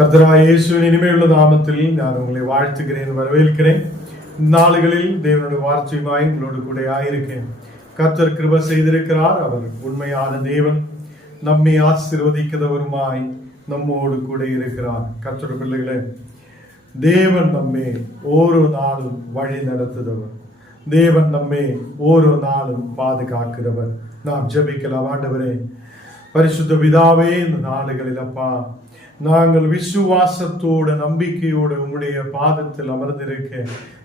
கர்த்தராகிய இயேசுவின் இனிமையுள்ள நாமத்தில் நான் உங்களை வாழ்த்துகிறேன், வரவேற்கிறேன். நாளுகளில் தேவனுடைய வார்த்தையுமாய் உங்களோடு கூட ஆயிருக்கேன். கர்த்தர் கிருபை செய்திருக்கிறார். அவர் உண்மையான தேவன், நம்மை ஆசீர்வதிக்கிறவருமாய் நம்மோடு கூட இருக்கிறார். கர்த்தருடைய பிள்ளைகளே, தேவன் நம்மை ஒரு நாளும் வழி நடத்துகிறவர், தேவன் நம்மை ஒரு நாளும் பாதுகாக்கிறவர். நாம் ஜெபிக்கலாம். ஆண்டவரே, பரிசுத்த பிதாவே, இந்த நாளுகளில் அப்பா, நாங்கள் விசுவாசத்தோடு நம்பிக்கையோடு உங்களுடைய பாதத்தில் அமர்ந்திருக்க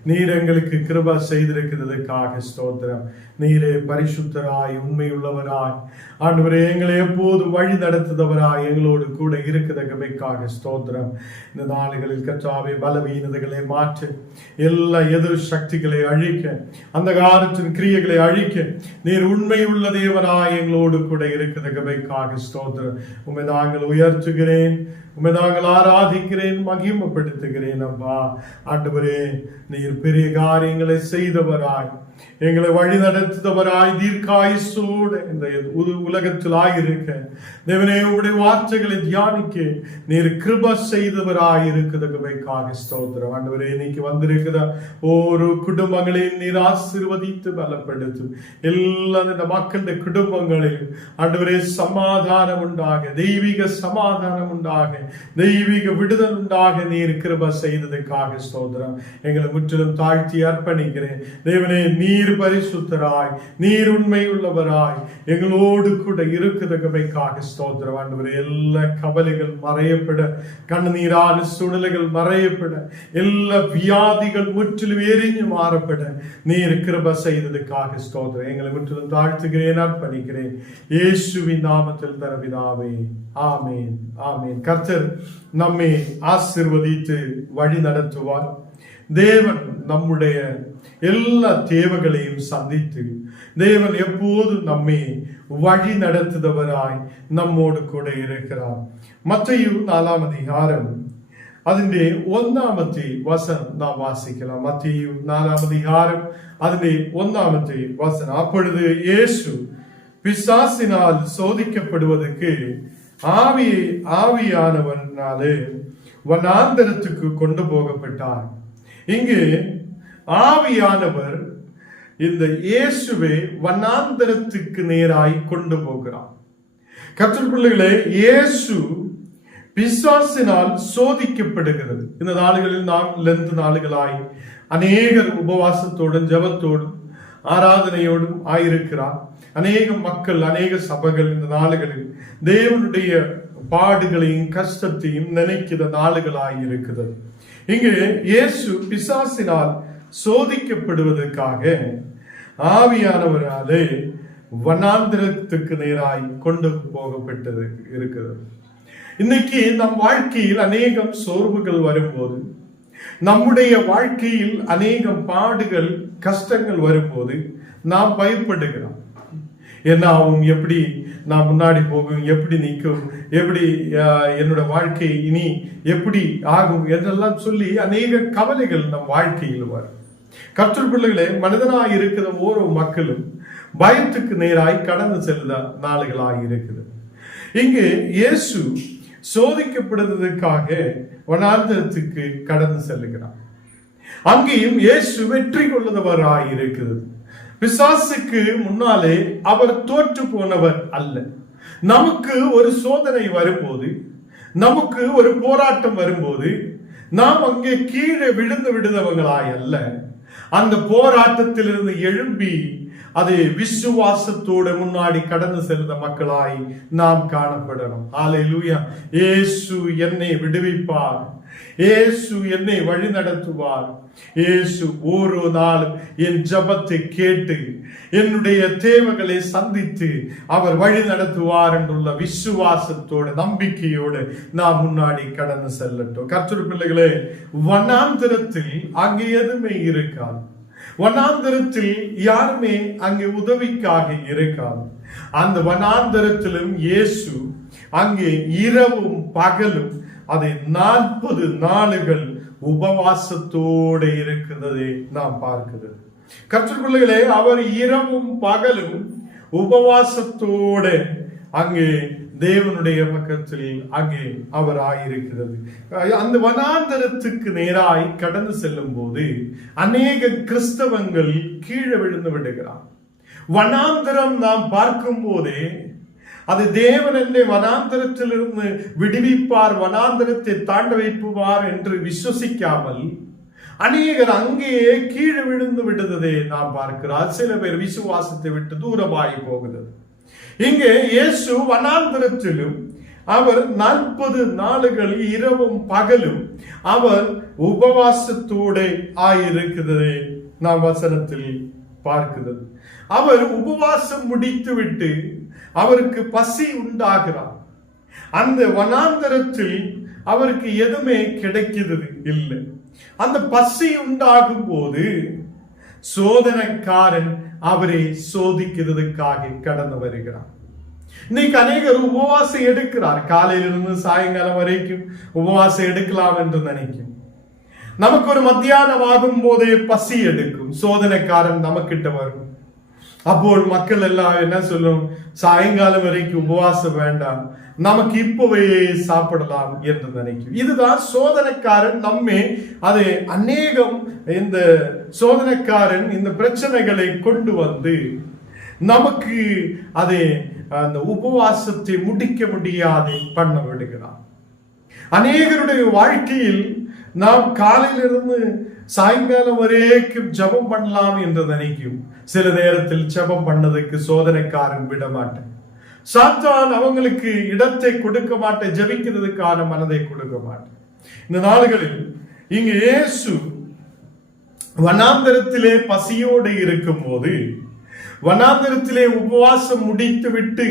நீர் எங்களுக்கு கிருபை செய்திருக்கிறதுக்காக ஸ்தோத்திரம். நீரே பரிசுத்தராய் உண்மையுள்ளவராய் ஆண்டவரே எங்களை எப்போது வழி நடத்துதவராய் எங்களோடு கூட இருக்கிறதுக்காக ஸ்தோத்திரம். இந்த நாளுகளில் கர்த்தாவே, பலவீனதைகளை மாற்ற, எல்லா எதிர் சக்திகளை அழிக்க, அந்த காலத்தின் கிரியைகளை அழிக்க நீர் உண்மையுள்ள தேவராய் எங்களோடு கூட இருக்கிறதுக்காக ஸ்தோத்திரம். உண்மை நாங்கள் உயர்த்துகிறேன், உம்மை நாங்கள் ஆராதிக்கிறேன், மகிமைப்படுத்துகிறேன். அப்பா ஆண்டவரே, நீர் பெரிய காரியங்களை செய்தவராய், எங்களை வழி நடத்துதவராய், தீர்க்காயுசோடு இந்த உலகத்தில் ஆகியிருக்க தேவனே, உடைய வார்த்தைகளை தியானிக்க நீர் கிருபை செய்தவராய் இருக்கிறதுக்காக ஸ்தோத்திரம். ஆண்டவரே, இன்னைக்கு வந்திருக்கிற ஒரு குடும்பங்களையும் நீர் ஆசீர்வதித்து பலப்படுத்தும். எல்லா இந்த மக்களுடைய குடும்பங்களில் ஆண்டவரே சமாதானம் உண்டாக, தெய்வீக சமாதானம் உண்டாக, தெய்வீக விடுதல் உண்டாக நீர் கிருபை செய்ததுக்காக ஸ்தோத்திரம். எங்களை முற்றிலும் தாழ்த்தி அர்ப்பணிக்கிறேன். தேவனே, நீர் பரிசுத்தராய், நீர் உண்மை உள்ளவராய் எங்களோடு கூட இருக்கிறதுக்காக ஸ்தோத்திரம். ஆண்டவரே, எல்லா கவலைகள் மறையப்பட, கண்ணீரான சூழ்நிலைகள் மறையப்பட, எல்லா வியாதிகள் முற்றிலும் எரிஞ்சு மாறப்பட நீர் கிருபை செய்ததுக்காக ஸ்தோத்திரம். எங்களை முற்றிலும் தாழ்த்துகிறேன், அர்ப்பணிக்கிறேன். இயேசுவின் நாமத்தில் தரவிதாவே, ஆமேன், ஆமேன். கர்த்தர் நம்மை ஆசீர்வதித்து வழி நடத்துவார். தேவன் நம்முடைய எல்லா தேவைகளையும் சந்தித்து தேவன் எப்போதும் நம்மை வழி நடத்துதவராய் நம்மோடு கூட இருக்கிறார். மத்தேயு 4 அதிகாரம் അതിന്റെ 1 വചനം നാം വാസിக்கலாம். മത്തேயு 4 அதிகாரம் അതിന്റെ 1 வசனம். அப்பொழுது இயேசு பிசாசினால் சோதிக்கப்படுவதற்கு ஆவியானவனாலே வனாந்தரத்துக்கு கொண்டு போகப்பட்டார். இங்கு ஆவியானவர் இந்த இயேசுவை வனாந்தரத்துக்கு நேராய் கொண்டு போகிறார். கர்த்தர் பிள்ளைகளே, இயேசு பிசாசினால் சோதிக்கப்படுகிறது. இந்த நாளுகளில் நாம் லெந்து நாளுகளாய் அநேகர் உபவாசத்தோடும் ஜபத்தோடும் ஆராதனையோடும் ஆயிருக்கிறார். அநேக மக்கள், அநேக சபைகள் இந்த நாளுகளில் தேவனுடைய பாடுகளையும் கஷ்டத்தையும் நினைக்கிற நாளுகளாய் இருக்கிறது. இங்கு இயேசு பிசாசினால் சோதிக்கப்படுவதற்காக ஆவியானவராலே வனாந்திரத்துக்கு நேராய் கொண்டு போகப்பட்டது இருக்கிறது. இன்னைக்கு நம் வாழ்க்கையில் அநேகம் சோர்வுகள் வரும்போது, நம்முடைய வாழ்க்கையில் அநேகம் பாடுகள் கஷ்டங்கள் வரும்போது நாம் பயப்படுகிறோம். என்ன ஆகும், எப்படி நான் முன்னாடி போகும், எப்படி நிற்கும், எப்படி என்னோட வாழ்க்கை இனி எப்படி ஆகும் என்றெல்லாம் சொல்லி அநேக கவலைகள் நம் வாழ்க்கையில் வரும். கர்த்தர் பிள்ளைகளே, மனிதனாய் இருக்கிற ஓரோ மக்களும் பயத்துக்கு நேராய் கடந்து செல்ல நாளுகளாக இருக்குது. இங்கு இயேசு சோதிக்கப்படுவதற்காக வனாந்தரத்துக்கு கடந்து செல்லுகிறார். அங்கேயும் இயேசு வெற்றி கொள்ளுதவராய் இருக்கிறது. பிசாசுக்கு முன்னாலே அவர் தோற்று போனவர் அல்ல. நமக்கு ஒரு சோதனை வரும்போது, நமக்கு ஒரு போராட்டம் வரும்போது நாம் அங்கே கீழே விழுந்து விடுதவங்களாய் அல்ல, அந்த போராட்டத்திலிருந்து எழும்பி அதை விசுவாசத்தோடு முன்னாடி கடந்து செல்த மக்களாய் நாம் காணப்படணும். ஹல்லேலூயா. இயேசு என்னை விடுவிப்பார், இயேசு என்னை வழி நடத்துவார், இயேசு ஒரு நாள் என் ஜபத்தை கேட்டு என்னுடைய தேவைகளை சந்தித்து அவர் வழி நடத்துவார் என்றுள்ள விசுவாசத்தோடு நம்பிக்கையோடு நாம் முன்னாடி கடந்து செல்லட்டும். கர்த்தர் பிள்ளைகளே, வனாந்தரத்தில் அங்கே எதுவுமே இருக்காது. வனாந்தரத்தில் யாருமே அங்கே உதவிக்காக இருக்காது. அந்த வனாந்தரத்திலும் இயேசு அங்கே இரவும் பகலும் அதை 40 நாளுகள் உபவாசத்தோடு இருக்கிறதை நாம் பார்க்கிறோம். கர்த்தர் பிள்ளைகளே, அவர் இரவும் பகலும் உபவாசத்தோடு அங்கே தேவனுடைய பக்கத்தில் அங்கே அவர் ஆயிருக்கிறது. அந்த வனாந்தரத்துக்கு நேராய் கடந்து செல்லும் போது அநேக கிறிஸ்தவங்கள் கீழே விழுந்து விடுகிறார். வனாந்தரம் நாம் பார்க்கும் போதே அது தேவன் என்னை வனாந்தரத்திலிருந்து விடுவிப்பார், வனாந்தரத்தை தாண்ட வைப்புவார் என்று விசுவசிக்காமல் அநேகர் அங்கேயே கீழே விழுந்து விடுவதை நாம் பார்க்கிறார். சில பேர் விசுவாசத்தை விட்டு தூரமாகி போகிறது. இங்கே இயேசு வனாந்தரத்திலும் அவர் 40 நாளுகள் இரவும் பகலும் அவர் உபவாசத்தோடு ஆயிருக்கிறதை நாம் வசனத்தில் பார்க்கிறது. அவர் உபவாசம் முடித்துவிட்டு அவருக்கு பசி உண்டாகிறார். அந்த வனாந்தரத்தில் அவருக்கு எதுவுமே கிடைக்கிறது இல்லை. அந்த பசி உண்டாகும் போது சோதனைக்காரன் அவரை சோதிக்கிறதுக்காக கடந்து வருகிறார். இன்னைக்கு அநேகர் உபவாசம் எடுக்கிறார். காலையிலிருந்து சாயங்காலம் வரைக்கும் உபவாசம் எடுக்கலாம் என்று நினைக்கும். நமக்கு ஒரு மத்தியானம் ஆகும் போதே பசி எடுக்கும். சோதனைக்காரன் நமக்கிட்ட வரும். அப்போ மக்கள் எல்லாம் என்ன சொல்லும், சாயங்காலம் வரைக்கும் உபவாசம் வேண்டாம், நமக்கு இப்பவே சாப்பிடலாம் என்று நினைக்கும். இதுதான் சோதனைக்காரன் நம்மை அதை அநேகம் இந்த சோதனைக்காரன் இந்த பிரச்சனைகளை கொண்டு வந்து நமக்கு அதை அந்த உபவாசத்தை முடிக்க முடியாது பண்ண விடுகிறான். அநேகருடைய வாழ்க்கையில் நாம் காலையிலிருந்து சாயங்காலம் வரைக்கும் ஜபம் பண்ணலாம் என்று நினைக்கும். சில நேரத்தில் ஜபம் பண்ணதுக்கு சோதனைக்காரன் விட மாட்டேன். சாத்தான் அவங்களுக்கு இடத்தை கொடுக்க மாட்டேன், ஜபிக்கிறதுக்கான மனதை கொடுக்க மாட்டேன். இந்த நாடுகளில் இங்கு இயேசு வனாந்தரத்திலே பசியோடு இருக்கும் போது, வனாந்தரத்திலே உபவாசம் முடித்து விட்டு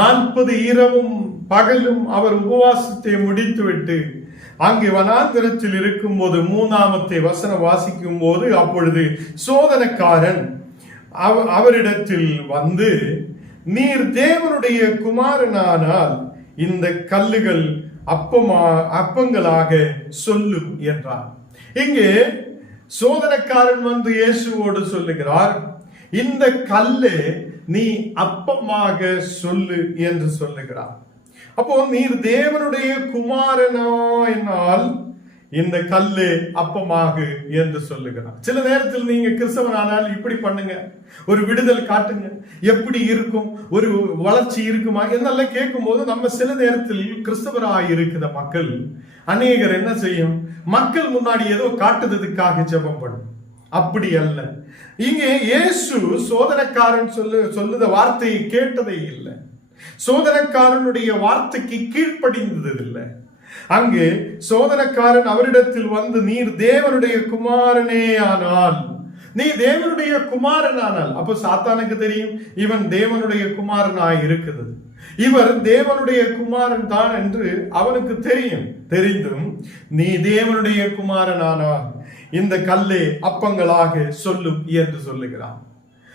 40 இரவும் பகலும் அவர் உபவாசத்தை முடித்து விட்டு அங்கே வனாந்தரத்தில் இருக்கும் போது 3ஆம் வசனம் வாசிக்கும் போது, அப்பொழுது சோதனைக்காரன் அவரிடத்தில் வந்து, நீர் தேவனுடைய குமாரனானால் இந்த கல்லுகள் அப்பங்களாக சொல்லும் என்றார். இங்கே சோதனைக்காரன் வந்து இயேசுவோடு சொல்லுகிறார், இந்த கல்லை நீ அப்பமாக சொல்லு என்று சொல்லுகிறார். அப்போ நீர் தேவனுடைய குமாரனாயினால் இந்த கல்லு அப்பமாக என்று சொல்லுகிறார். சில நேரத்தில் நீங்க கிறிஸ்தவனானால் இப்படி பண்ணுங்க, ஒரு விடுதல் காட்டுங்க, எப்படி இருக்கும், ஒரு வளர்ச்சி இருக்குமா என்னெல்லாம் கேட்கும் போது நம்ம சில நேரத்தில் கிறிஸ்தவராக இருக்கிற மக்கள் அநேகர் என்ன செய்யும், மக்கள் முன்னாடி ஏதோ காட்டுறதுக்காக ஜெபம் பண்ணும். அப்படி அல்ல. இங்கே இயேசு சோதனைக்காரன் சொல்லுத வார்த்தையை கேட்டதே இல்லை. சோதனைக்காரனுடைய வார்த்தைக்கு கீழ்ப்படிந்தது இல்லை. அங்கே சோதனைக்காரன் அவரிடத்தில் வந்து, நீர் தேவனுடைய குமாரனே ஆனால், நீ தேவனுடைய குமாரனானால், அப்போ சாத்தானுக்கு தெரியும் இவன் தேவனுடைய குமாரனாய் இருக்குது, இவர் தேவனுடைய குமாரன் தான் என்று அவனுக்கு தெரியும். தெரிந்தும் நீ தேவனுடைய குமாரனானால் இந்த கல்லை அப்பங்களாக சொல்லும் என்று சொல்லுகிறான்.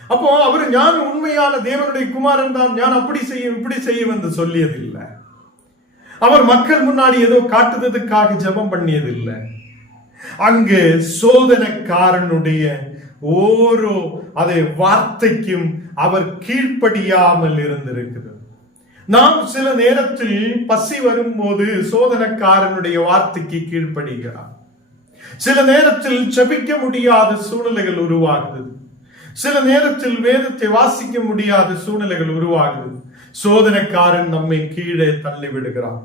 அப்போ அவர் ஞான் உண்மையான தேவனுடைய குமாரன் தான், ஞான் அப்படி செய்யும் இப்படி செய்யும் என்று சொல்லியதில்லை. அவர் மக்கள் முன்னாடி ஏதோ காட்டுறதுக்காக ஜெபம் பண்ணியதில்லை. அங்கு சோதனைக்காரனுடைய ஓரோ அதை வார்த்தைக்கும் அவர் கீழ்ப்படியாமல் இருந்திருக்கிறது. நாம் சில நேரத்தில் பசி வரும்போது சோதனைக்காரனுடைய வார்த்தைக்கு கீழ்ப்படுகிறார். சில நேரத்தில் ஜெபிக்க முடியாத சூழ்நிலைகள் உருவாகுது. சில நேரத்தில் வேதத்தை வாசிக்க முடியாத சூழ்நிலைகள் உருவாகுது. சோதனைக்காரன் நம்மை கீழே தள்ளி விடுகிறான்.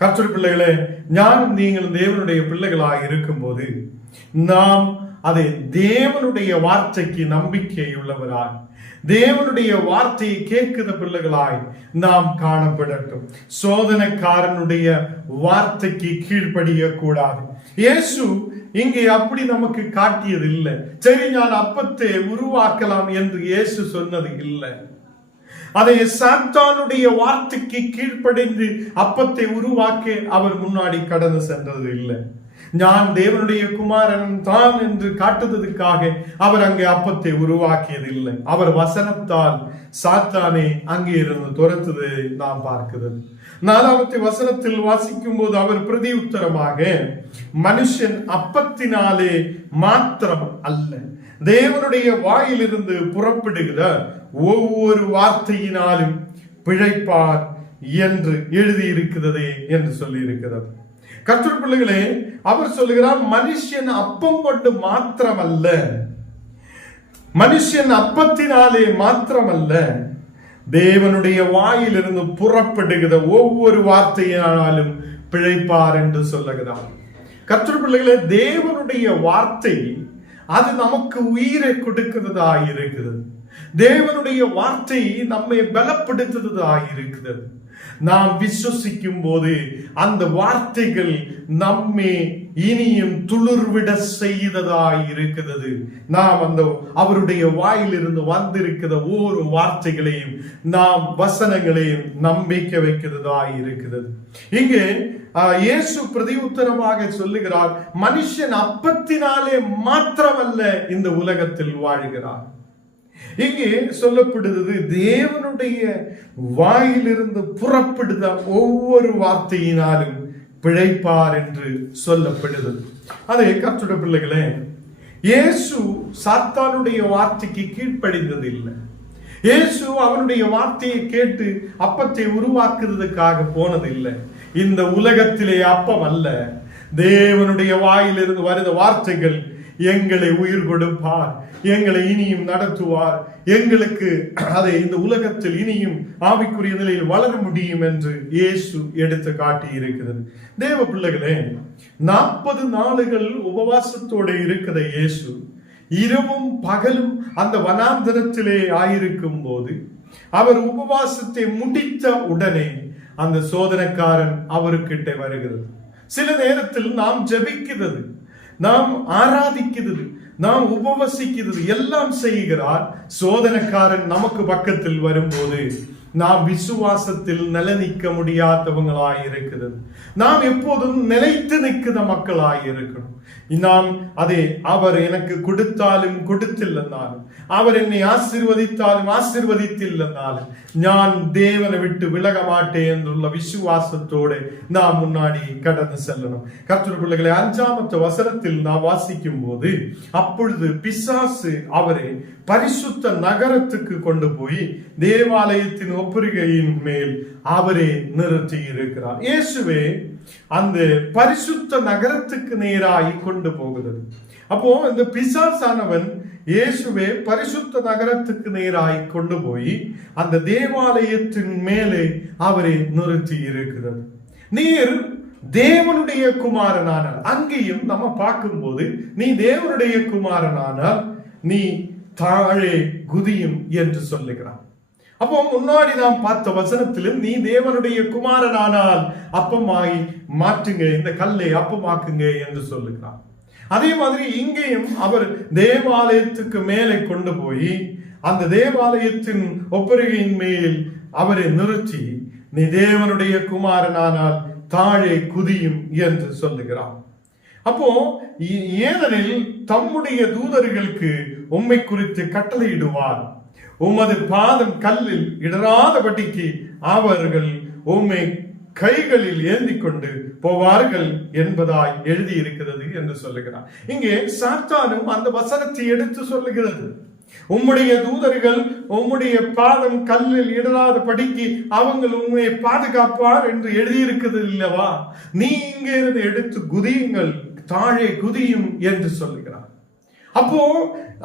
கர்த்தருடைய பிள்ளைகளே, ஞானம் நீங்கள் தேவனுடைய பிள்ளைகளாக இருக்கும் போது நாம் அதை தேவனுடைய வார்த்தைக்கு நம்பிக்கை உள்ளவராய், தேவனுடைய வார்த்தையை கேட்கிற பிள்ளைகளாய் நாம் காணப்படட்டும். சோதனைக்காரனுடைய வார்த்தைக்கு கீழ்ப்படிய கூடாது. இயேசு இங்கே அப்படி நமக்கு காட்டியது இல்லை. சரி, நான் அப்பத்தை உருவாக்கலாம் என்று இயேசு சொன்னது இல்லை. அதை சாத்தானுடைய வார்த்தைக்கு கீழ்ப்படிந்து அப்பத்தை உருவாக்க அவர் முன்னாடி கடந்து சென்றது இல்லை. நான் தேவனுடைய குமாரன் தான் என்று காட்டுவதற்காக அவர் அங்கே அப்பத்தை உருவாக்கியது இல்லை. அவர் வசனத்தால் சாத்தானை அங்கே இருந்து துரத்துவதை நாம் பார்க்கிறது. 4ஆம் வசனத்தில் வாசிக்கும் போது அவர் பிரதி உத்தரமாக, மனுஷன் அப்பத்தினாலே மாத்திரம் அல்ல, தேவனுடைய வாயிலிருந்து புறப்படுகிற ஒவ்வொரு வார்த்தையினாலும் பிழைப்பார் என்று எழுதியிருக்கிறதே என்று சொல்லி இருக்கிறது. கர்த்தருடைய பிள்ளைகளே, அவர் சொல்லுகிறார், மனுஷன் அப்பம் கொண்டு மாத்திரமல்ல, மனுஷன் அப்பத்தினாலே மாத்திரமல்ல, தேவனுடைய வாயிலிருந்து புறப்படுகிற ஒவ்வொரு வார்த்தையினாலும் பிழைப்பார் என்று சொல்லுகிறார். கர்த்தருடைய பிள்ளைகளே, தேவனுடைய வார்த்தை அது நமக்கு உயிரை கொடுக்கிறதா இருக்கிறது. தேவனுடைய வார்த்தை நம்மை பலப்படுத்துவதா இருக்கிறது. நாம் விசுவசிக்கும் போது அந்த வார்த்தைகள் நம்மை இனியும் துளிர்விட செய்ததாய் இருக்கிறது. நாம் அந்த அவருடைய வாயிலிருந்து வந்திருக்கிற ஒவ்வொரு வார்த்தைகளையும் நாம் வசனங்களையும் நம்பிக்கை வைக்கிறதாய் இருக்கிறது. இங்கே இயேசு பிரதியுத்தரமாக சொல்லுகிறார், மனுஷன் அப்பத்தினாலே மாத்திரமல்ல இந்த உலகத்தில் வாழ்கிறார். இங்கே சொல்லப்படுகிறது, தேவனுடைய வாயிலிருந்து புறப்படுத ஒவ்வொரு வார்த்தையினாலும் பிழைப்பார் என்று சொல்லப்படுகிறது. அதே கர்த்தருடைய பிள்ளைகளே, இயேசு சாத்தானுடைய வார்த்தைக்கு கீழ்ப்படிந்தது இல்லை. இயேசு அவனுடைய வார்த்தையை கேட்டு அப்பத்தை உருவாக்குறதுக்காக போனதில்லை. இந்த உலகத்திலே அப்பம் அல்ல, தேவனுடைய வாயிலிருந்து வருத வார்த்தைகள் எங்களை உயிர் கொடுப்பார், எங்களை இனியும் நடத்துவார், எங்களுக்கு அதை இந்த உலகத்தில் இனியும் ஆவிக்குரிய நிலையில் வளர முடியும் என்று இயேசு எடுத்து காட்டி இருக்கிறது. தேவ பிள்ளைகளே, 40 நாளுகள் உபவாசத்தோடு இருக்கிற இயேசு இரவும் பகலும் அந்த வனாந்தரத்திலே ஆயிருக்கும் போது, அவர் உபவாசத்தை முடித்த உடனே அந்த சோதனைக்காரன் அவர்கிட்ட வருகிறது. சில நேரத்தில் நாம் ஜெபிக்கிறது, நாம் ஆராதிக்கிறது, நாம் உபவசிக்கிறது, எல்லாம் செய்கிறார். சோதனைக்காரன் நமக்கு பக்கத்தில் வரும்போது நாம் விசுவாசத்தில் நிலைநிற்க முடியாதவங்களாய் இருக்கிறது. நாம் எப்போதும் நிலைத்து நிற்கிற மக்களாய் இருக்கணும். நாம் அதை அவர் எனக்கு கொடுத்தாலும் கொடுத்தில்லைன்னாலும், அவர் என்னை ஆசீர்வதித்தாலும் ஆசீர்வதித்தில்லைன்னாலும் நான் தேவனை விட்டு விலக மாட்டேன் என்றுள்ள விசுவாசத்தோடு நாம் முன்னாடி கடந்து செல்லணும். கர்த்தருடைய பிள்ளைகளை, 5ஆம் வசனத்தில் நாம் வாசிக்கும் போது, அப்பொழுது பிசாசு அவரை பரிசுத்த நகரத்துக்கு கொண்டு போய் தேவாலயத்தின் ஒப்புரிகையின் மேல் அவரை நிறுத்தி இருக்கிறார். இயேசுவே அந்த பரிசுத்த நகரத்துக்கு நேராய் கொண்டு போகிறது. அப்போ இந்த பிசாசானவன் இயேசுவே பரிசுத்த நகரத்துக்கு நேராய் கொண்டு போய் அந்த தேவாலயத்தின் மேலே அவரை நிறுத்தி இருக்கிறது. நீர் தேவனுடைய குமாரனானால், அங்கேயும் நம்ம பார்க்கும்போது, நீ தேவனுடைய குமாரனானால் நீ தாழே குதியும் என்று சொல்லுகிறான். அப்போ முன்னாடி நாம் பார்த்த வசனத்திலும் நீ தேவனுடைய குமாரனானால் அப்பமாய் மாற்றுங்க, இந்த கல்லை அப்பமாக்குங்க என்று சொல்லுகிறான். அதே மாதிரி இங்கேயும் அவர் தேவாலயத்துக்கு மேலே கொண்டு போய் அந்த தேவாலயத்தின் ஒப்புரிகையின் மேல் அவரை நிறுத்தி நீ தேவனுடைய குமாரனானால் தாழே குதியும் என்று சொல்லுகிறான். அப்போ ஏனெனில் தம்முடைய தூதர்களுக்கு உம்மை குறித்து கட்டளையிடுவார், உமது பாதம் கல்லில் இடராதபடிக்கு அவர்கள் உம்மை கைகளில் ஏந்தி கொண்டு போவார்கள் என்பதாய் எழுதி இருக்கிறது என்று சொல்லுகிறார். இங்கே சாத்தானும் அந்த வசனத்தை எடுத்து சொல்லுகிறது. உம்முடைய தூதர்கள் உம்முடைய பாதம் கல்லில் இடராத படிக்கு அவங்க உண்மையை பாதுகாப்பார் என்று எழுதியிருக்கிறது இல்லவா? நீ இங்கே இருந்து எடுத்து குதியுங்கள், தாழே குதியும் என்று சொல்லுகிறார். அப்போ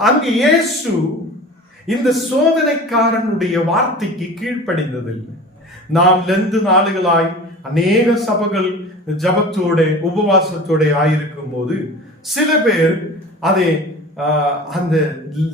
அங்கு இயேசு இந்த சோதனைக்காரனுடைய வார்த்தைக்கு கீழ்ப்படிந்ததில்லை. நாம் 2 நாளுகளாய் அநேக சபைகள் ஜபத்தோட உபவாசத்தோட ஆயிருக்கும் போது சில பேர் அதை அந்த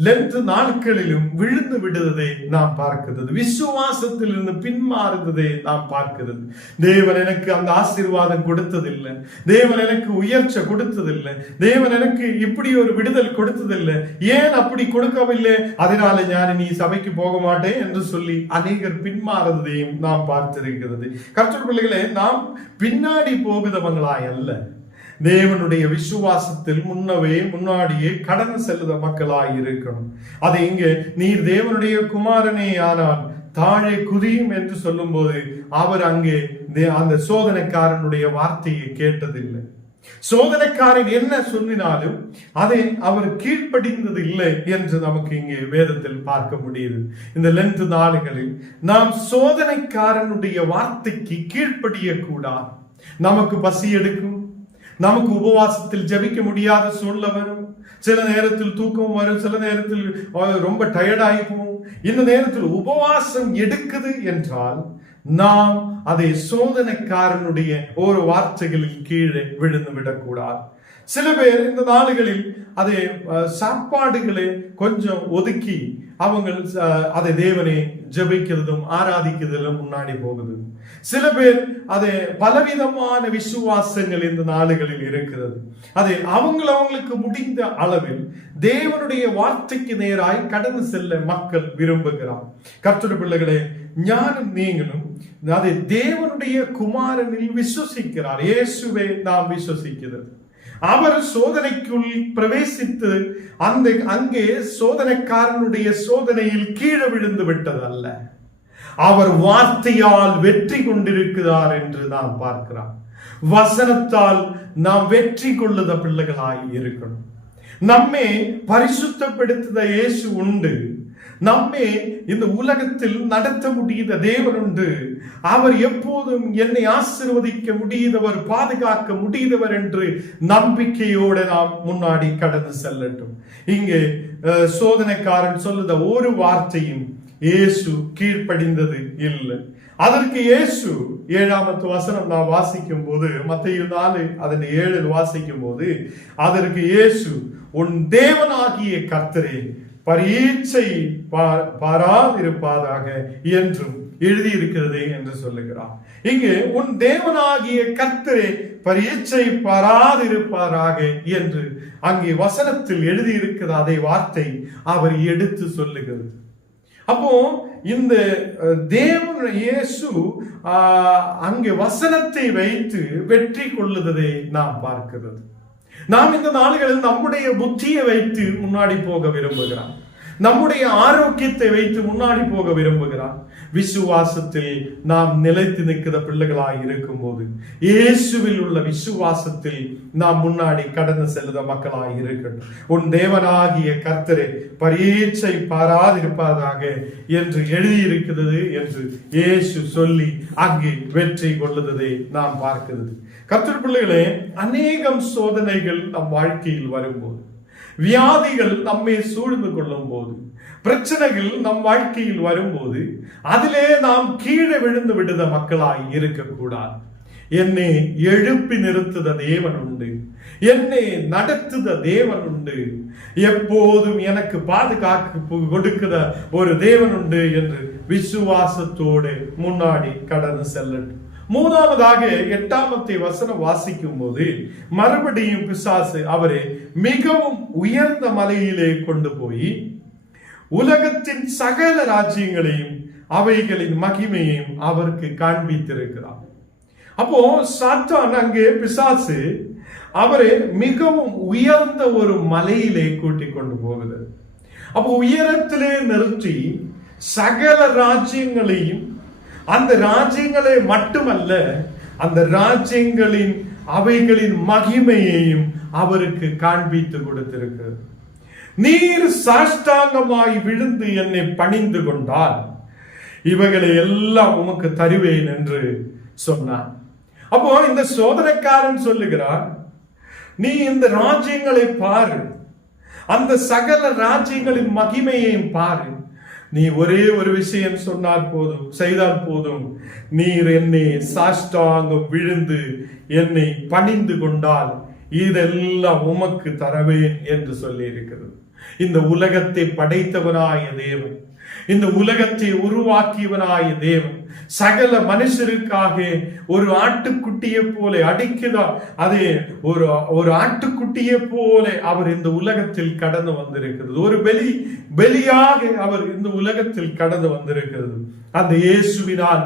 2 நாட்களிலும் விழுந்து விடுவதை நாம் பார்க்கிறது. விசுவாசத்தில் இருந்து பின்மாறுவதை நாம் பார்க்கிறது. தேவன் எனக்கு அந்த ஆசீர்வாதம் கொடுத்ததில்லை, தேவன் எனக்கு உயர்ச்சி கொடுத்ததில்லை, தேவன் எனக்கு இப்படி ஒரு விடுதல் கொடுத்ததில்லை, ஏன் அப்படி கொடுக்கவில்லை, அதனால நான் நீ சபைக்கு போக மாட்டேன் என்று சொல்லி அநேகர் பின்மாறுவதையும் நாம் பார்த்திருக்கிறது. கர்த்தருடைய பிள்ளைகளே, நாம் பின்னாடி போகிறவங்களாய் அல்ல, தேவனுடைய விசுவாசத்தில் முன்னாடியே கடந்து செல்லுத மக்களாய் இருக்கணும். அது இங்கே நீர் தேவனுடைய குமாரனே ஆனால் தாழே குதியும் என்று சொல்லும் போது அவர் அங்கே அந்த சோதனைக்காரனுடைய வார்த்தையை கேட்டதில்லை. சோதனைக்காரன் என்ன சொன்னாலும் அதை அவர் கீழ்ப்படிந்தது இல்லை என்று நமக்கு இங்கே வேதத்தில் பார்க்க முடியுது. இந்த லென்த் நாளுகளில் நாம் சோதனைக்காரனுடைய வார்த்தைக்கு கீழ்ப்படிய கூடாது. நமக்கு பசி எடுக்கும், நமக்கு உபவாசத்தில் ஜெபிக்க முடியாத சூழ்நிலை வரும், சில நேரத்தில் தூக்கம் வரும், சில நேரத்தில் ரொம்ப டயர்டாகி போகும். இந்த நேரத்தில் உபவாசம் எடுக்குது என்றால் நாம் அதை சோதனைக்காரனுடைய ஒரு வார்த்தைகளில் கீழே விழுந்து விடக்கூடாது. சில பேர் இந்த நாளுகளில் அதை சாப்பாடுகளை கொஞ்சம் ஒதுக்கி அவங்க அதை தேவனை ஜெபிக்கிறதும் ஆராதிக்கிறதும் முன்னாடி போகுது. சில பேர் அதை பலவிதமான விசுவாசங்கள் இந்த நாளுகளில் இருக்கிறது. அதை அவங்களுக்கு முடிந்த அளவில் தேவனுடைய வார்த்தைக்கு நேராய் கடந்து செல்ல மக்கள் விரும்புகிறார். கர்த்தருடைய பிள்ளைகளே, ஞானம் நீங்களும் அதை தேவனுடைய குமாரனில் விசுவசிக்கிறார். இயேசுவை நாம் விசுவசிக்கிறது. அவர் சோதனைக்குள் பிரவேசித்து அங்கே சோதனைக்காரனுடைய சோதனையில் கீழே விழுந்து விட்டது அல்ல, அவர் வார்த்தையால் வெற்றி கொண்டிருக்கிறார் என்று நாம் பார்க்கிறோம். வசனத்தால் நாம் வெற்றி கொள்ளுத பிள்ளைகளாய் இருக்கணும். நம்மை பரிசுத்தப்படுத்துத இயேசு உண்டு, நம்மை இந்த உலகத்தில் நடத்த முடியாத தேவன் உண்டு. அவர் எப்போதும் என்னை ஆசீர்வதிக்க முடியதவர், பாதுகாக்க முடியதவர் என்று நம்பிக்கையோடு நாம் முன்னாடி கடந்து செல்லட்டும். இங்கே சோதனைக்காரன் சொல்லுத ஒரு வார்த்தையும் இயேசு கீழ்ப்படிந்தது இல்லை. அதற்கு இயேசு 7வது வசனம் நான் வாசிக்கும் போது, மத்தேயு 4:7 வாசிக்கும் போது, அதற்கு இயேசு, உன் தேவனாகிய கர்த்தரே பரீட்சை பாராதிருப்பதாக என்றும் எழுதியிருக்கிறது என்று சொல்லுகிறார். இங்கு உன் தேவனாகிய கர்த்தரே பரீட்சை பாராதிருப்பாராக என்று அங்கே வசனத்தில் எழுதியிருக்கிற அதே வார்த்தை அவர் எடுத்து சொல்லுகிறது. அப்போ இந்த தேவன் இயேசு அங்கே வசனத்தை வைத்து வெற்றி கொள்ளுவதை நாம் பார்க்கிறது. நாம் இந்த நாடுகளில் நம்முடைய புத்தியை வைத்து முன்னாடி போக விரும்புகிறான், நம்முடைய ஆரோக்கியத்தை வைத்து முன்னாடி போக விரும்புகிறான். விசுவாசத்தில் நாம் நிலைத்து நிற்கிற பிள்ளைகளாய் இருக்கும் போது இயேசுவில் உள்ள விசுவாசத்தில் நாம் முன்னாடி கடந்து செல்லுத மக்களாய் இருக்கட்டும். உன் தேவனாகிய கர்த்தரே பரீட்சை பாராதிருப்பதாக என்று எழுதியிருக்கிறது என்று இயேசு சொல்லி அங்கே வெற்றி கொள்ளுவதை நாம் பார்க்கிறது. கர்த்தர் பிள்ளைகளே, அநேகம் சோதனைகள் நம் வாழ்க்கையில் வரும்போது, வியாதிகள் நம்மை சூழ்ந்து கொள்ளும் போது, பிரச்சனைகள் நம் வாழ்க்கையில் வரும்போது அதிலே நாம் கீழே விழுந்து விடுத மக்களாய் இருக்கக்கூடாது. என்னை எழுப்பி நிறுத்துத தேவன் உண்டு, என்னை நடத்துத தேவன் உண்டு, எப்போதும் எனக்கு பாதுகாப்பு கொடுக்கிற ஒரு தேவன் உண்டு என்று விசுவாசத்தோடு முன்னாடி கடந்து செல்லட்டும். 3வதாக 8வது வசனம் வாசிக்கும் போது மறுபடியும் பிசாசு அவரை மிகவும் உயர்ந்த மலையிலே கொண்டு போய் உலகத்தின் சகல ராஜ்யங்களையும் அவைகளின் மகிமையையும் அவருக்கு காண்பித்திருக்கிறார். அப்போ சாத்தான் அங்கே பிசாசு அவரை மிகவும் உயர்ந்த ஒரு மலையிலே கூட்டிக் கொண்டு போகுது. அப்போ உயரத்திலே நிறுத்தி சகல ராஜ்யங்களையும், அந்த ராஜ்யங்களை மட்டுமல்ல, அந்த ராஜ்யங்களின் அவைகளின் மகிமையையும் அவருக்கு காண்பித்து கொடுத்திருக்கிறது. நீர் சாஷ்டாங்கமாய் விழுந்து என்னை பணிந்து கொண்டால் இவைகளை எல்லாம் உமக்கு தருவேன் என்று சொன்னான். அப்போ இந்த சோதனைக்காரன் சொல்லுகிறார், நீ இந்த ராஜ்யங்களை பாரு, அந்த சகல ராஜ்யங்களின் மகிமையையும் பாரு, நீ ஒரே ஒரு விஷயம் சொன்னால் போதும், செய்தால் போதும், நீர் என்னை சாஷ்டாங்கம் விழுந்து என்னை பணிந்து கொண்டால் இதெல்லாம் உமக்கு தரவேன் என்று சொல்லி இருக்கிறது. இந்த உலகத்தை படைத்தவனாய தேவன், இந்த உலகத்தை உருவாக்கியவனாய தேவன் சகல மனுஷருக்காக ஒரு ஆட்டுக்குட்டியை போல அடிக்குதா, அதே ஒரு ஆட்டுக்குட்டியை போல அவர் இந்த உலகத்தில் கடந்து வந்திருக்கிறது. ஒரு பலியாக அவர் இந்த உலகத்தில் கடந்து வந்திருக்கிறது. அந்த இயேசுவினால்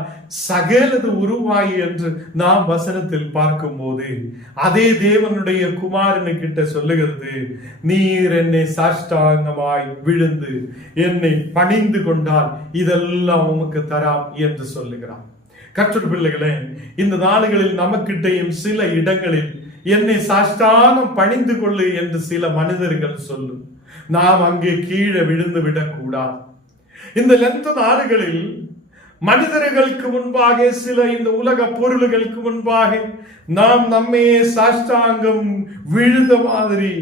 சகலது உருவாகி என்று நாம் வசனத்தில் பார்க்கும் போது அதே தேவனுடைய குமாரனு கிட்ட சொல்லுகிறது, நீர் என்னை சாஷ்டாங்கமாய் விழுந்து என்னை பணிந்து கொண்டால் இதெல்லாம் உமக்கு தராம் என்று சொல்லுகிறார். கர்த்தர் பிள்ளைகளே, இந்த நாடுகளில் நமக்கிட்டையும் சில இடங்களில் என்னை சாஷ்டாங்கம் பணிந்து கொள்ளு என்று சில மனிதர்கள் சொல்லும். நாம் அங்கே கீழே விழுந்து விடக்கூடாது. இந்த லெந்த நாடுகளில் மனிதர்களுக்கு முன்பாக, சில இந்த உலக பொருள்களுக்கு முன்பாக நாம் நம்மையே சாஷ்டாங்கம் விழுத மாதிரி,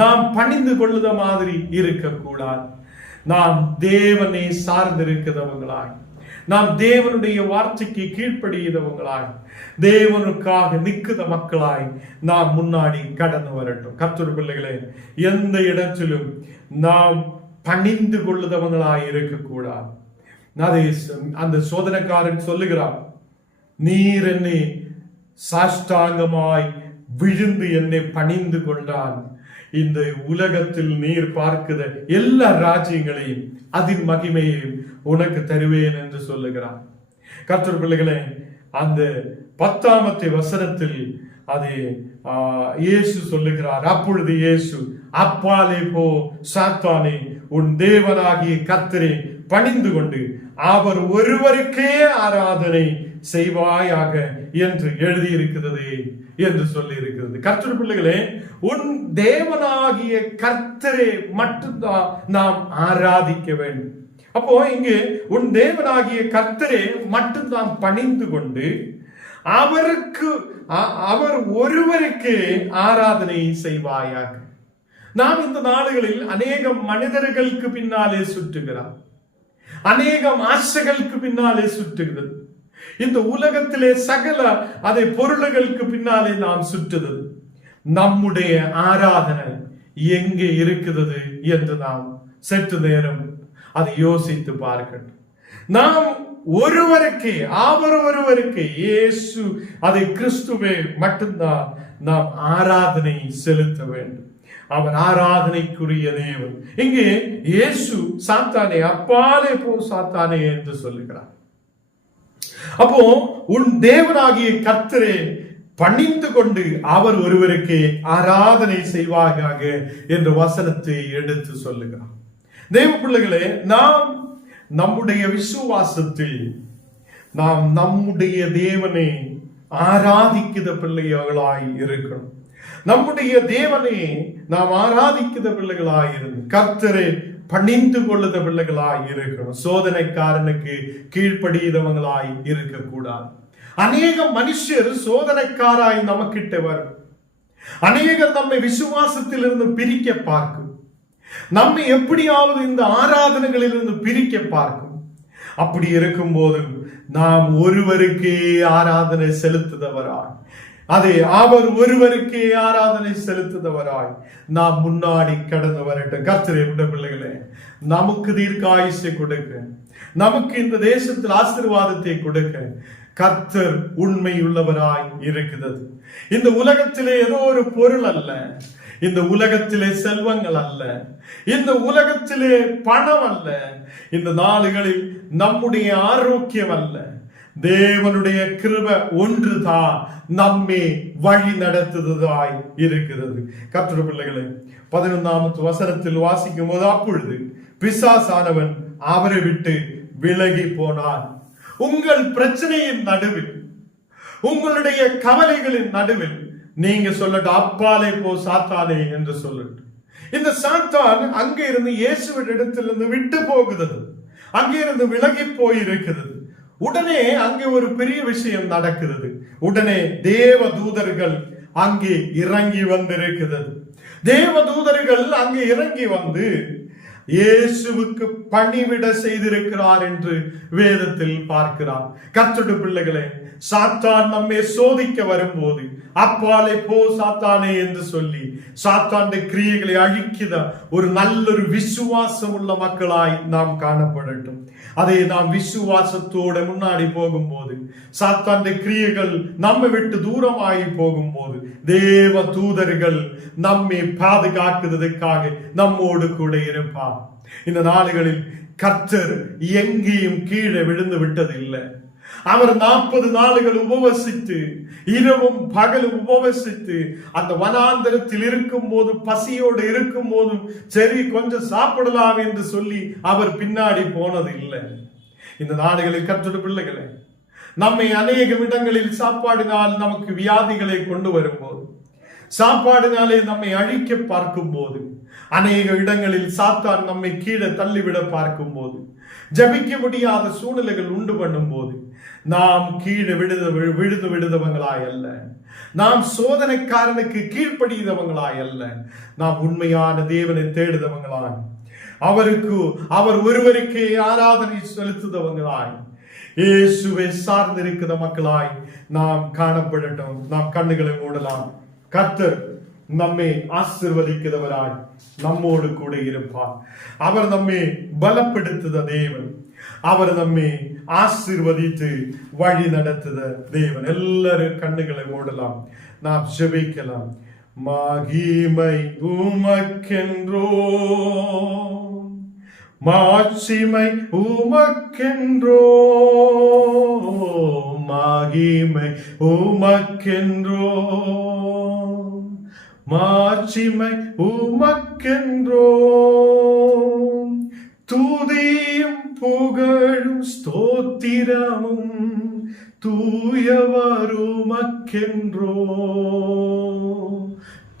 நாம் பணிந்து கொள்ளுத மாதிரி இருக்கக்கூடாது. நாம் தேவனை சார்ந்திருக்கிறவங்களாய், நாம் தேவனுடைய வார்த்தைக்கு கீழ்ப்படியவங்களாய், தேவனுக்காக நிற்கிற மக்களாய் நாம் முன்னாடி கடந்து வரட்டும். கர்த்தர் பிள்ளைகளே, எந்த இடத்திலும் நாம் பணிந்து கொள்ளுதவங்களாய் இருக்கக்கூடாது. அந்த சோதனைக்காரன் சொல்லுகிறான், நீர் என்னை சாஷ்டாங்கமாய் விழுந்து என்னை பணிந்து கொண்டான், இந்த உலகத்தில் நீர் பார்க்கிற எல்லா ராஜ்யங்களையும் அதன் மகிமையையும் உனக்கு தருவேன் என்று சொல்லுகிறான். கர்த்தர் பிள்ளைகளே, அந்த 10ஆம் வசனத்தில் அது இயேசு சொல்லுகிறார். அப்பொழுது இயேசு, அப்பாலே போ சாத்தானே, உன் தேவனாகிய கர்த்தரை பணிந்து கொண்டு அவர் ஒருவருக்கே ஆராதனை செய்வாயாக என்று எழுதியிருக்கிறது என்று சொல்லி இருக்கிறது. கர்த்தர் பிள்ளைகளே, உன் தேவனாகிய கர்த்தரை மட்டும்தான் நாம் ஆராதிக்க வேண்டும். அப்போ இங்கு உன் தேவனாகிய கர்த்தரை மட்டும்தான் பணிந்து கொண்டு அவர் ஒருவருக்கு ஆராதனை செய்வாயாக. நாம் இந்த நாடுகளில் அநேக மனிதர்களுக்கு பின்னாலே சுற்றுகிறார், அநேகம் ஆசைகளுக்கு பின்னாலே சுற்றுகிறது. இந்த உலகத்திலே சகல அதை பொருள்களுக்கு பின்னாலே நாம் சுற்றுகிறது. நம்முடைய ஆராதனை எங்கே இருக்கிறது என்று நாம் சற்று நேரம் அதை யோசித்து பார்க்கணும். நாம் ஒருவருக்கு, அவர் ஒருவருக்கு, இயேசு, அதை கிறிஸ்துவே மட்டும்தான் நாம் ஆராதனை செலுத்த வேண்டும். அவர் ஆராதனைக்குரிய தேவன். இங்கே இயேசு சாத்தானே, அப்பாலே போ சாத்தானே என்று சொல்லுகிறார். அப்போ உன் தேவனாகிய கர்த்தரே பணிந்து கொண்டு அவர் ஒருவருக்கு ஆராதனை செய்வாயாக என்ற வசனத்தை எடுத்து சொல்லுகிறார். தேவ பிள்ளைகளே, நாம் நம்முடைய விசுவாசத்தில் நாம் நம்முடைய தேவனை ஆராதிக்கிற பிள்ளைகளாய் இருக்கணும். நம்முடைய தேவனை நாம் ஆராதிக்கிற பிள்ளைகளாய் இருந்து கர்த்தரை பணிந்து கொள்ளுத பிள்ளைகளாய் இருக்கணும். சோதனைக்காரனுக்கு கீழ்ப்படியவங்களாய் இருக்கக்கூடாது. அநேக மனுஷர் சோதனைக்காராய் நமக்கிட்ட வரும். அநேகர் நம்மை விசுவாசத்தில் இருந்து பிரிக்க பார்க்கும், நம்மை எப்படியாவது இந்த ஆராதனைகளிலிருந்து பிரிக்க பார்க்கும். அப்படி இருக்கும் போது நாம் ஒருவருக்கே ஆராதனை செலுத்துதவராய், அதை அவர் ஒருவருக்கே ஆராதனை செலுத்துதவராய் நாம் முன்னாடி கடந்து வரட்டும். கர்த்தருடைய பிள்ளைகளே, நமக்கு தீர்க்காயுசை கொடுக்க, நமக்கு இந்த தேசத்தில் ஆசீர்வாதத்தை கொடுக்க கர்த்தர் உண்மை உள்ளவராய் இருக்கிறது. இந்த உலகத்திலே ஏதோ ஒரு பொருள் அல்ல, இந்த உலகத்திலே செல்வங்கள் அல்ல, இந்த உலகத்திலே பணம் அல்ல, இந்த நாடுகளில் நம்முடைய ஆரோக்கியம் அல்ல, தேவனுடைய கிருபை ஒன்றுதான் நம்மை வழி நடத்துவதாய் இருக்கிறது. கர்த்தருடைய பிள்ளைகளே, 11ஆம் வசனத்தில் வாசிக்கும் போது, அப்பொழுது பிசாசானவன் அவரை விட்டு விலகி போனான். உங்கள் பிரச்சனையின் நடுவில், உங்களுடைய கவலைகளின் நடுவில் நீங்க சொல்லட்டு, அப்பாலே போ சாத்தானே என்று சொல்லட்டு. இந்த சாத்தான் அங்கே இருந்து இயேசுவின் இடத்திலிருந்து விட்டு போகிறது, அங்கே இருந்து விலகி போயிருக்கிறது. உடனே அங்கே ஒரு பெரிய விஷயம் நடக்கிறது. உடனே தேவ தூதர்கள் அங்கே இறங்கி வந்திருக்கிறது. தேவ தூதர்கள் அங்கே இறங்கி வந்து இயேசுவுக்கு பணிவிட செய்திருக்கிறார் என்று வேதத்தில் பார்க்கிறார். கர்த்தருடைய பிள்ளைகளே, சாத்தான் நம்மை சோதிக்க வரும்போது அப்பாலே போ சாத்தானே என்று சொல்லி சாத்தானுடைய கிரியைகளை அழிக்கிற ஒரு நல்லொரு விசுவாசம் உள்ள மக்களாய் நாம் காணப்படட்டும். அதை நாம் விசுவாசத்தோட முன்னாடி போகும்போது, சாத்தானுடைய கிரியைகள் நம்மை விட்டு தூரமாகி போகும்போது, தேவ தூதர்கள் நம்மை பாதுகாக்கிறதுக்காக நம்மோடு கூட இருப்பார். இந்த நாடுகளில் கர்த்தர் எங்கேயும் கீழே விழுந்து விட்டதில்லை. அவர் 40 நாளுகள் உபவசித்து, இரவும் பகலும் உபவசித்து, அந்த வனாந்தரத்தில் இருக்கும் போது, பசியோடு இருக்கும் போதும் சரி கொஞ்சம் சாப்பிடலாம் என்று சொல்லி அவர் பின்னாடி போனது இல்லை. இந்த நாடுகளில் கர்த்தருடைய பிள்ளைகளே, நம்மை அநேக இடங்களில் சாப்பாடினால் நமக்கு வியாதிகளை கொண்டு வரும்போது, சாப்பாடுனாலே நம்மை அழிக்க பார்க்கும் போது, அநேக இடங்களில் சாத்தான் நம்மை கீழே தள்ளிவிட பார்க்கும் போது, ஜபிக்க முடியாத சூழ்நிலைகள் உண்டு பண்ணும் போது, நாம் கீழே விழுந்து விடுதவங்களாய் அல்ல, நாம் சோதனைக்காரனுக்கு கீழ்ப்படிதவங்களாய் அல்ல, நாம் உண்மையான தேவனை தேடுதவங்களாய், அவர் ஒருவருக்கே ஆராதனை செலுத்துதவங்களாய், இயேசுவை சார்ந்திருக்கிற மக்களாய் நாம் காணப்படட்டும். நாம் கண்ணுகளை மூடலாம். கர்த்தர் நம்மை ஆசீர்வதிக்கிறவராய் நம்மோடு கூட இருப்பார். அவர் நம்மை பலப்படுத்துத தேவன், அவர் நம்மை ஆசீர்வதித்து வழி நடத்துத தேவன். எல்லாரும் கண்ணுகளை மூடலாம். நாம் ஜெபிக்கலாம். மகிமை உமக்கென்றோ, மாட்சிமை உமக்கென்றோ, மகிமை உமக்கென்றோ, மாட்சிமை உமக்கென்றோ, துதியும் புகழும் ஸ்தோத்திரமும் தூயவருமக்கென்றோ,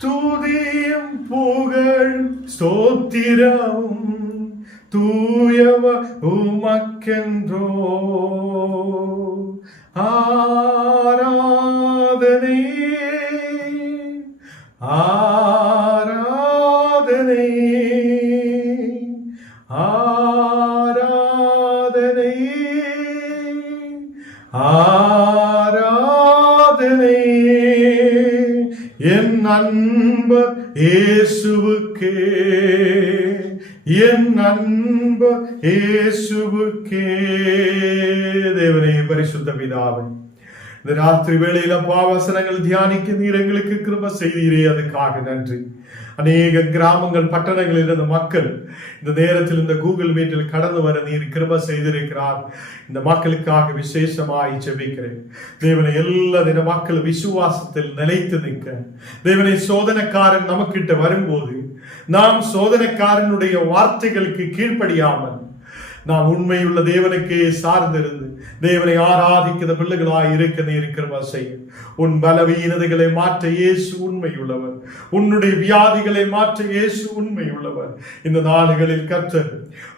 துதியும் புகழும் ஸ்தோத்திரமும் தூயவர் உமக்கென்றோ, ஆராதனை ஆராதனை ஆராதனை ஆராதனை என் அன்பர் இயேசுவுக்கே, என் அன்பர் இயேசுவுக்கே. தேவனே, பரிசுத்த பிதாவே, இந்த ராத்திரி வேளையில பாவசனங்கள் தியானிக்க நீர் எங்களுக்கு கிருபை செய்தீரே, அதுக்காக நன்றி. அநேக கிராமங்கள் பட்டணங்களில் இருந்த மக்கள் இந்த நேரத்தில் இந்த கூகுள் மீட்டில் கடந்து வர நீர் கிருபை செய்திருக்கிறார். இந்த மக்களுக்காக விசேஷமாய் ஜெபிக்கிறேன். தேவனை எல்லா தின மக்கள் விசுவாசத்தில் நிலைத்து நிற்க, தேவனை சோதனைக்காரன் நமக்கிட்ட வரும்போது நாம் சோதனைக்காரனுடைய வார்த்தைகளுக்கு கீழ்ப்படியாமல் நாம் உண்மையுள்ள தேவனுக்கே சார்ந்திருந்து தேவனை ஆராதிக்கிற பிள்ளைகளாய் இருக்கிற செய்யும். உன் பலவீனதைகளை மாற்ற இயேசு உண்மையுள்ளவர், உன்னுடைய வியாதிகளை மாற்ற இயேசு உண்மையுள்ளவர். இந்த நாடுகளில் கர்த்தர்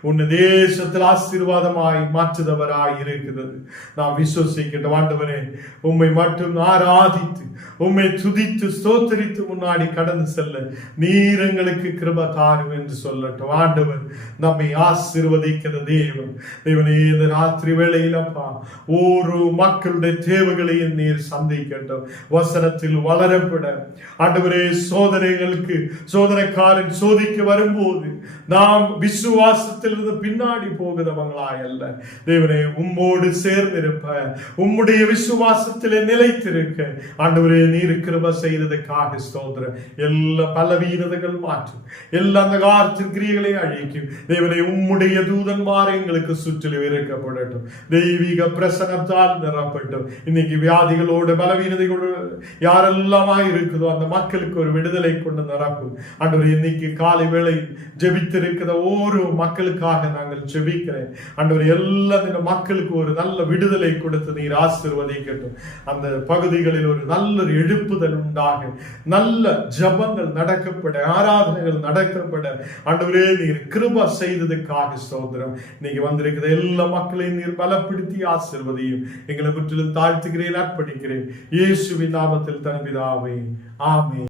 உன் தேசத்தில் ஆசீர்வாதமாய் மாற்றுதவராய் இருக்கிறது. நாம் விசுவசிக்கின்ற ஆண்டவரே, உம்மை மட்டும் ஆராதித்து உம்மை துதித்து ஸ்தோத்தரித்து முன்னாடி கடந்து செல்ல நீர் எங்களுக்கு கிருபை தாரும் என்று சொல்லட்டும். ஆண்டவர் நம்மை ஆசீர்வதிக்கிற தேவன். தேவனே, இந்த ராத்திரி வேளையில் அப்பா ஒரு மக்களுடைய தேவைகளையும் நீர் சந்திக்கட்டும். வசனத்தில் வளரப்பட ஆண்டவரே, சோதனைகளுக்கு சோதனைக்காரன் சோதிக்க வரும்போது நாம் விசுவாசத்தில் இருந்து பின்னாடி போகிறவங்களாய் அல்ல. தேவனே, உம்மோடு சேர்ந்திருப்ப, உம்முடைய விசுவாசத்திலே நிலைத்திருக்க ஆண்டவரே நீர் கிருபை செய்ததுக்காக ஸ்தோத்திரம். எல்லா பலவீனதைகள் மாற்றும், எல்லா அந்தகாரத்தின் கிரியைகளை அழிக்கும். தேவனே, உம்முடைய தூதன்மாரை எங்களுக்கு சுற்றிலும் இருக்கப்படட்டும். தெய்வீக பிரசனத்தால் நிரப்பட்டும். இன்னைக்கு வியாதிகளோடு பலவீனதைகளோடு யாரெல்லாமா இருக்குதோ அந்த மக்களுக்கு ஒரு விடுதலை கொண்டு நிரப்பும். ஆண்டவரே, இன்னைக்கு காலை வேளை ஜெபித்திருக்கிற ஒரு மக்களுக்காக நாங்கள் ஜெபிக்கிறேன். ஆண்டவரே, எல்லா மக்களுக்கு ஒரு நல்ல விடுதலை கொடுத்து நீர் ஆசீர்வதிக்கட்டும். அந்த பகுதிகளில் ஒரு நல்ல எழுப்புதல் உண்டாக, நல்ல ஜபங்கள் நடக்கப்பட, ஆராதனைகள் நடக்கப்பட ஆண்டவரே நீர் கிருபை செய்ததுக்காக ஸ்தோத்திரம். இன்னைக்கு வந்திருக்கிற எல்லா மக்களையும் நீர் பலப்படுத்தி ஆசீர்வதியும். எங்களை முற்றிலும் தாழ்த்துகிறேன், அர்ப்பணிக்கிறேன். இயேசுவின் நாமத்தில் தன் பிதாவே, ஆமென்.